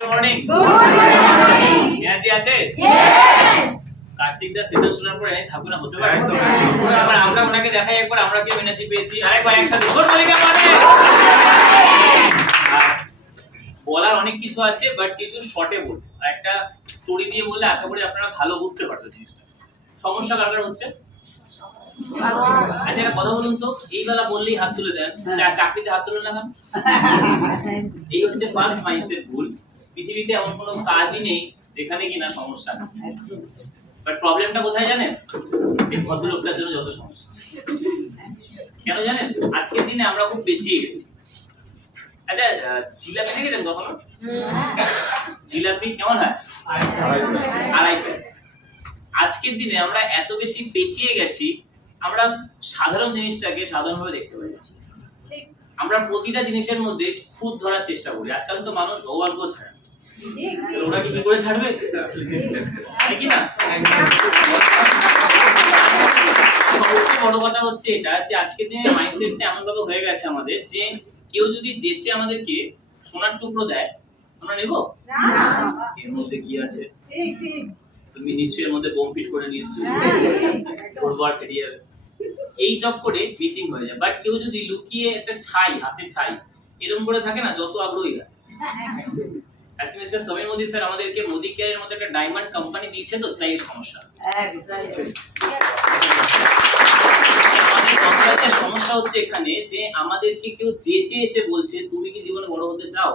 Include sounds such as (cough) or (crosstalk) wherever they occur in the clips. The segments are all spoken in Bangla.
গুড মর্নিং এনার্জি আছে? কার্তিক দাস সেশন শোনার পরে এনার্জি হতে পারে। একদম। আমরা ওনাকে দেখাই একবার আমরা কি এনার্জি পেয়েছি। আরেকবার একসাথে বলার অনেক কিছু আছে বাট কিছু শর্টে বলব। আর একটা স্টোরি দিয়ে বললে আশা করি আপনারা ভালো বুঝতে পারবেন জিনিসটা। সমস্যা কার কার হচ্ছে? আচ্ছা একটা কথা বলুন তো। এই বেলা বললেই হাত তুলে দেন। চাকরিতে হাত তুলে না (laughs) এই হচ্ছে ফার্স্ট মাইন্ডসেট ভুল। পৃথিবীতে এমন কোনো কাজই নেই যেখানে কিনা সমস্যা নেই বাট প্রবলেমটা কোথায় জানেন? এই ভদ্রলোকটার জন্য যত সমস্যা। কেন জানেন? আজকের দিনে আমরা খুব পেঁচিয়ে গেছি। আচ্ছা জিলাপি দেখেছেন কখনো? জিলাপি কেমন হয়? আড়াই প্যাচ আজকের দিনে আমরা এত বেশি পেঁচিয়ে গেছি আমরা সাধারণ জিনিসটাকে সাধারণভাবে দেখতে পাই। আমরা প্রতিটা জিনিসের মধ্যে খুঁত ধরার চেষ্টা করি। আজকাল তো মানুষ ভগবানকেও ছাড়ে ওরা কি করে ছাড়বে? তাই কি না? সবচেয়ে বড় কথা হচ্ছে এটা যে আজকের দিনে মাইন্ডসেটটা এমন ভাবে হয়ে গেছে আমাদের যে কেউ যদি যেচে আমাদেরকে সোনার টুকরো দেয় আমরা নেব? এর মধ্যে কি আছে? তুমি নিশ্চয়ই এর মধ্যে বোম ফিট করে নিশ্চয়ই আর যাবে এই চক্করে মিসিং হয়ে যায়। বাট কেউ যদি লুকিয়ে একটা ছাই হাতে ছাই এরকম করে থাকে না যত আগ্রহী হয়। আজকে মিস্টার সমীর মোদী স্যার আমাদেরকে মোদি কেয়ারের মধ্যে একটা ডায়মন্ড কোম্পানি দিয়েছে তো তাই সমস্যা। আমাদের সমস্যা হচ্ছে এখানে যে আমাদেরকে কেউ এসে বলছে তুমি কি জীবনে বড় হতে চাও?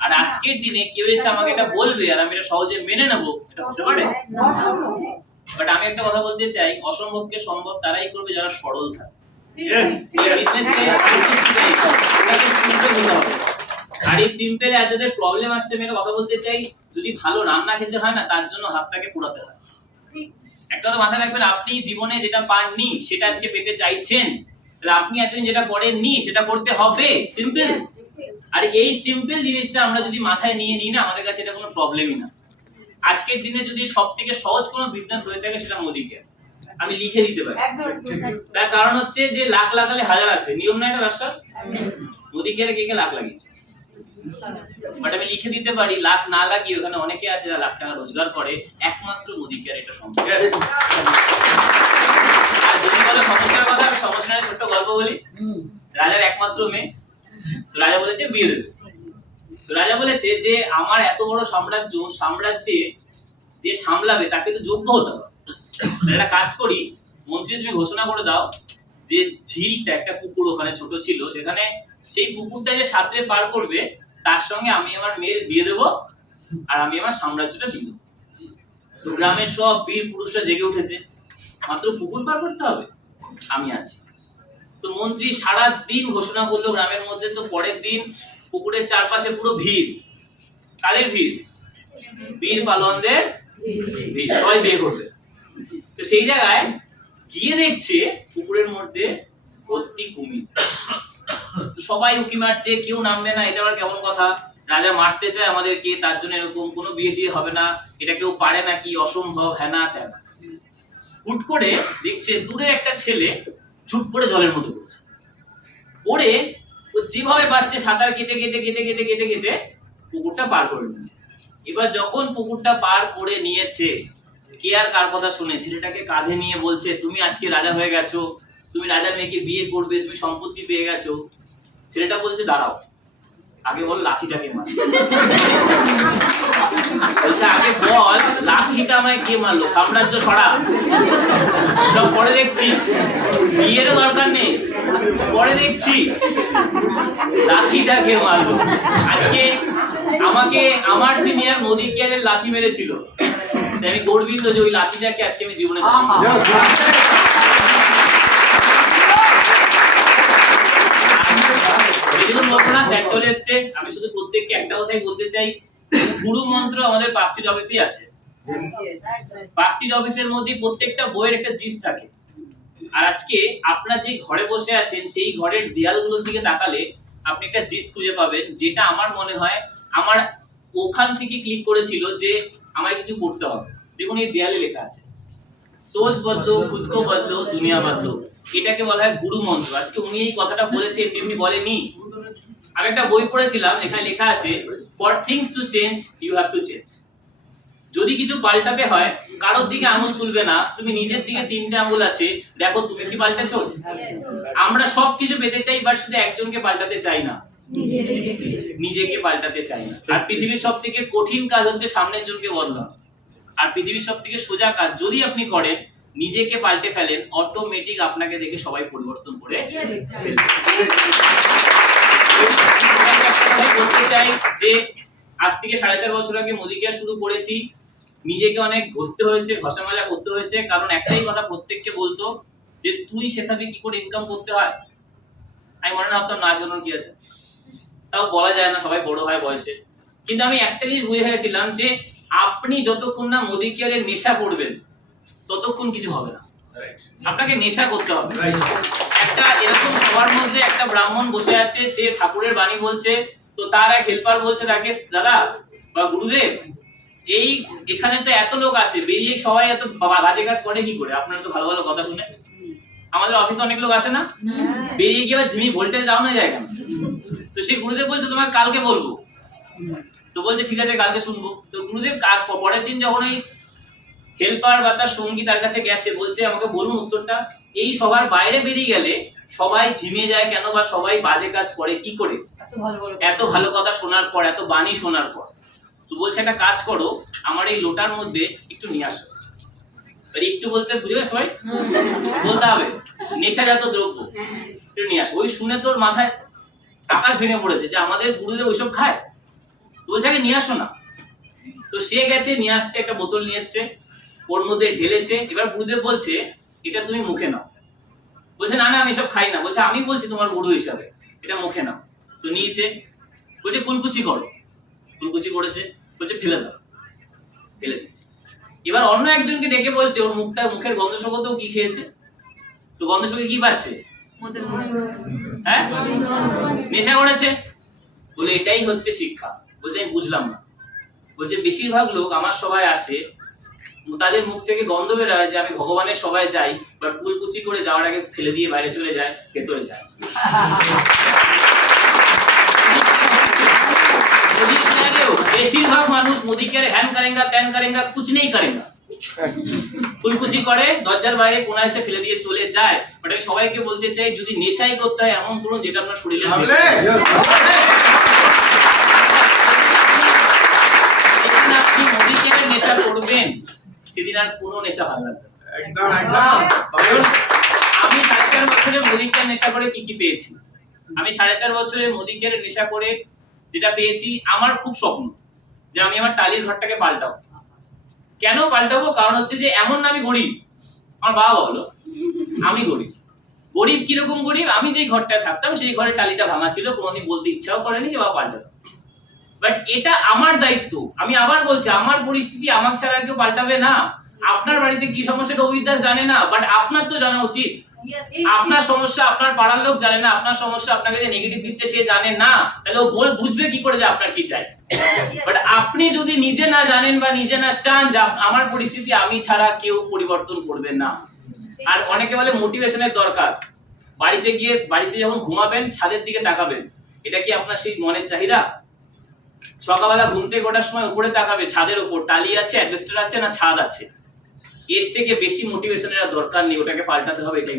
আর আজকের দিনে কেউ এসে আমাকে এটা বলবে আর আমি এটা সহজে মেনে নেব এটা হতে পারে বাট আমি একটা কথা বলতে চাই অসম্ভবকে সম্ভব তারাই করবে যারা সরল থাকে। এই সিম্পল আর যাদের প্রবলেম আসছে আমি কথা বলতে চাই যদি ভালো রান্না খেতে হয় না তার জন্য হাতটাকে পোড়াতে হয়। একটা কথা মাথায় রাখবেন আপনি জীবনে যেটা পাননি সেটা আজকে পেতে চাইছেন। তাহলে আপনি এতদিন যেটা করেননি সেটা করতে হবে। সিম্পল আর এই সিম্পল জিনিসটা আমরা যদি মাথায় নিয়ে নিই না আমাদের কাছে এটা কোনো প্রবলেমই না। আজকের দিনে যদি সব থেকে সহজ কোনো বিজনেস হয়ে থাকে সেটা মোদিকে। আমি লিখে দিতে পারি। তার কারণ হচ্ছে যে লাখ লাগালে হাজার আসে। নিয়ম না এটা ব্যবসা? মোদি কেয়ারে কে কে লাখ লাগিয়েছে? বাট আমি লিখে দিতে পারি লাখ না লাগিয়ে ওখানে অনেকে আছে যারা লাখ টাকা রোজগার করে একমাত্র মোদি কেয়ার এটা সম্ভব। আর যদি বলো সমস্যার কথা আমি সমস্যার ছোট্ট গল্প বলি। রাজার একমাত্র মেয়ে। তো রাজা বলেছে বিয়ে দেবে। তো রাজা বলেছে যে আমার এত বড় সাম্রাজ্য সাম্রাজ্যে যে সামলাবে তাকে তো যোগ্য হতে হবে। একটা কাজ করি মন্ত্রী তুমি ঘোষণা করে দাও যে ঝিলটা একটা পুকুর ওখানে ছোট ছিল যেখানে সেই পুকুরটা যে সাঁতরে পার করবে তার সঙ্গে আমি আমার মেয়ের বিয়ে দেবো আর আমি আমার সাম্রাজ্যটা দিয়ে দেবো। তো গ্রামের সব বীর পুরুষরা জেগে উঠেছে। মাত্র পুকুর পার করতে হবে। আমি আছি। তো মন্ত্রী সারা দিন ঘোষণা করল গ্রামের মধ্যে, তো পরের দিন পুকুরের চারপাশে পুরো ভিড়। কাদের ভিড়? বীর পালনদের ভিড়। সবাই বিয়ে করবে। তো সেই জায়গায় গিয়ে দেখছে পুকুরের মধ্যে ভর্তি কুমির। তো সবাই উকি মারছে, কেউ নামবে না, এটা আবার কেমন কথা? রাজা মারতে চায় আমাদেরকে, তার জন্য এরকম কোনো বিয়ে টিয়ে হবে না, এটা কেউ পারে অসম্ভব হ্যাঁ না তেনা হুট করে দেখছে দূরে একটা ছেলে ঝুট করে জলের মধ্যে পড়েছে। পড়ে ও যেভাবে পাচ্ছে সাঁতার কেটে কেটে কেটে কেটে কেটে কেটে পুকুরটা পার করে নিয়েছে। এবার যখন পুকুরটা পার করে নিয়েছে, কে আর কার কথা শুনে ছেলেটাকে কাঁধে নিয়ে বলছে, তুমি আজকে রাজা হয়ে গেছো তুমি রাজার মেয়েকে বিয়ে করবে তুমি সম্পত্তি পেয়ে গেছো। ছেলেটা বলছে দাঁড়াও আগে বল লাঠিটাকে মার। বলছে আগে বল লাঠিটা আমায় কে মারলো? সাম্রাজ্য সরা। সব পরে দেখছি বিয়েরও দরকার নেই। পরে দেখছি লাঠিটা কে মারলো। আজকে আমাকে আমার সিনিয়র মোদি কেয়ারের লাঠি মেরেছিল? আমি গর্বিত যে ওই লাঠিটাকে আজকে আমি জীবনে ঘটনা স্যার চলে এসছে। আমি শুধু প্রত্যেককে একটা কথাই বলতে চাই, গুরু মন্ত্র আমাদের পার্কশিট অফিসেই আছে। পার্কশিট অফিসের মধ্যে প্রত্যেকটা বইয়ের একটা জিস থাকে। আর আজকে আপনারা যে ঘরে বসে আছেন, সেই ঘরের দেয়ালগুলোর দিকে তাকালে আপনি একটা জিস খুঁজে পাবেন, যেটা আমার মনে হয় আমার ওখান থেকে ক্লিক করেছিল যে আমায় কিছু করতে হবে। দেখুন এই দেয়ালে লেখা আছে। সোচ বদলো, খুদকো বদলো, দুনিয়া বদলো। এটাকে বলা হয় গুরু মন্ত্র। আজকে উনি এই কথাটা বলেছেন এমনি বলেনি আমি একটা বই পড়েছিলাম, এখানে লেখা আছে for things to change you have to change যদি কিছু পাল্টাতে হয়, কারোর দিকে আঙুল তুলবে না, তুমি নিজের দিকে তিনটে আঙুল আছে, দেখো তুমি কি পাল্টেছো? আমরা সব কিছু পেতে চাই বাট শুধু একজনকে পাল্টাতে চাই না। নিজেকে পাল্টাতে চাই না। আর পৃথিবীর সব থেকে কঠিন কাজ হচ্ছে সামনের জনকে বদলানো। আর পৃথিবীর সব থেকে সোজা কাজ যদি আপনি করেন নিজেকে পাল্টে ফেলেন অটোমেটিক আপনাকে দেখে সবাই পরিবর্তন করে বলতে চাই যে আজ থেকে সাড়ে চার বছর আগে মোদিকে শুরু করেছি নিজেকে অনেক ঘষতে হয়েছে ঘষা মাজা করতে হয়েছে কারণ একটাই কথা প্রত্যেককে বলতো যে তুই শেখাবি কি করে ইনকাম করতে হয়? আমি মনে না ভাবতাম নাচ গানোর কি আছে? তাও বলা যায় না সবাই বড় হয় বয়সে। কিন্তু আমি একটা জিনিস বুঝে গেছিলাম যে আপনি যতক্ষণ না মোদি কেয়ারের নেশা করবেন ততক্ষণ কিছু হবে না। আপনাকে নেশা করতে হবে। একটা এরকম সবার মধ্যে একটা ব্রাহ্মণ বসে আছে সে ঠাকুরের বাণী বলছে তো তার এক হেল্পার বলছে তাকে দাদা বা গুরুদেব এই এখানে তো এত লোক আসে বেরিয়ে সবাই এত বাজে কাজ করে কি করে? আপনার তো ভালো ভালো কথা শুনে। আমাদের অফিসে অনেক লোক আসে না? বেরিয়ে গিয়ে আবার ঝিমি ভোল্টেজ ডাউন হয়ে যায় তো সেই গুরুদেব বলছে তোমাকে কালকে বলব। তো বলছে ঠিক আছে কালকে শুনব। তো গুরুদেব পরের দিন যখন ওই হেল্পার বা তার সঙ্গী তার কাছে গেছে বলছে আমাকে বলুন উত্তরটা। এই সবার বাইরে বেরিয়ে গেলে সবাই ঝিমে যায় কেন বা সবাই বাজে কাজ করে কি করে? এত ভালো কথা। শোনার পর এত বাণী শোনার পর। তো বলছে একটা কাজ করো আমার এই লোটার মধ্যে একটু নিয়ে আসো। একটু বলতে বুঝে গেছো সবাই বলতে হবে নেশাজাত দ্রব্য একটু নিয়ে আসো। ওই শুনে তোর মাথায় আকাশ ভেঙে পড়েছে যে আমাদের গুরুদেব ওইসব খায়। তো বলছে আগে নিয়ে আসো না। তো সে গেছে নিয়ে আসতে একটা বোতল নিয়ে এসছে। ওর মধ্যে ঢেলেছে এবার গুরুদেব বলছে এটা তুমি মুখে নাও। বলছে না না আমি সব খাই না। বলছে আমি বলছি তোমার গুরু হিসাবে এটা মুখে নাও। তো নিয়েছে বলছে কুলকুচি করো। কুলকুচি করেছে বলছে ফেলে দাও। ফেলে দিচ্ছে এবার অন্য একজনকে ডেকে বলছে ওর মুখটা মুখের গন্ধ শোকতেও কি খেয়েছে? তো গন্ধ শোকে কি পাচ্ছে? হ্যাঁ? নেশা করেছে। বলে এটাই হচ্ছে শিক্ষা। বলছে আমি বুঝলাম না। বলছে বেশিরভাগ লোক আমার সবাই আসে তাদের মুখ থেকে গন্ধ বেরোয় যে আমি ভগবানের সবাই যাই বা কুলকুচি করে যাওয়ার আগে ফেলে দিয়ে বাইরে চলে যায় ভেতরে যায়। বেশিরভাগ মানুষ মোদি হ্যান করেঙ্গা ত্যান করেঙ্গা কুছ নেই করেঙ্গা। ফুলকুচি করে দরজার বাইরে কোনা এসে ফেলে দিয়ে চলে যায়। বাট আমি সবাইকে বলতে চাই যদি নেশাই করতে হয় এমন করুন যেটা আপনার শরীরে আপনি মোদি নেশা করবেন। সেদিন আর কোনো নেশা ভালো লাগবে একদম একদম। আমি সাড়ে চার বছরে মোদিকের নেশা করে কি কি পেয়েছি? আমি সাড়ে চার বছরে মোদিকের নেশা করে যেটা পেয়েছি আমার খুব স্বপ্ন যে আমি আমার টালির ঘরটাকে পাল্টাবো। কেন পাল্টাবো? কারণ হচ্ছে যে এমন না আমি গরিব। আমার বাবা বলো আমি গরিব। গরিব কীরকম গরিব? আমি যেই ঘরটা থাকতাম সেই ঘরে টালিটা ভাঙা ছিল কোনোদিন বলতে ইচ্ছাও করেনি যে বাবা পাল্টাবো। বাট এটা আমার দায়িত্ব। আমি আবার বলছি আমার পরিস্থিতি আমাকে ছাড়া কেউ পাল্টাবে না। আপনার বাড়িতে কি সমস্যাটা অবিদ্যাস জানে না বাট আপনার তো জানা উচিত। আপনার সমস্যা আপনার পাড়ার লোক জানে না আপনার সমস্যা আপনাকে যে নেগেটিভ দিচ্ছে সে জানে না। তাহলে ও বল বুঝবে কি করে যে আপনার কি চাই। বাট আপনি যদি নিজে না জানেন বা নিজে না চান যে আমার পরিস্থিতি আমি ছাড়া কেউ পরিবর্তন করবে না। আর অনেকে বলে মোটিভেশনের দরকার। বাড়িতে গিয়ে বাড়িতে যখন ঘুমাবেন ছাদের দিকে তাকাবেন। এটা কি আপনার সেই মনের চাহিদা? সকালবেলা ঘুম থেকে ওঠার সময় উপরে তাকাবে, ছাদের উপর। টালি আছে, অ্যাডভেস্টার আছে না ছাদ আছে? এর থেকে বেশি মোটিভেশনের দরকার নেই, ওটাকে পাল্টাতে হবে এটাই।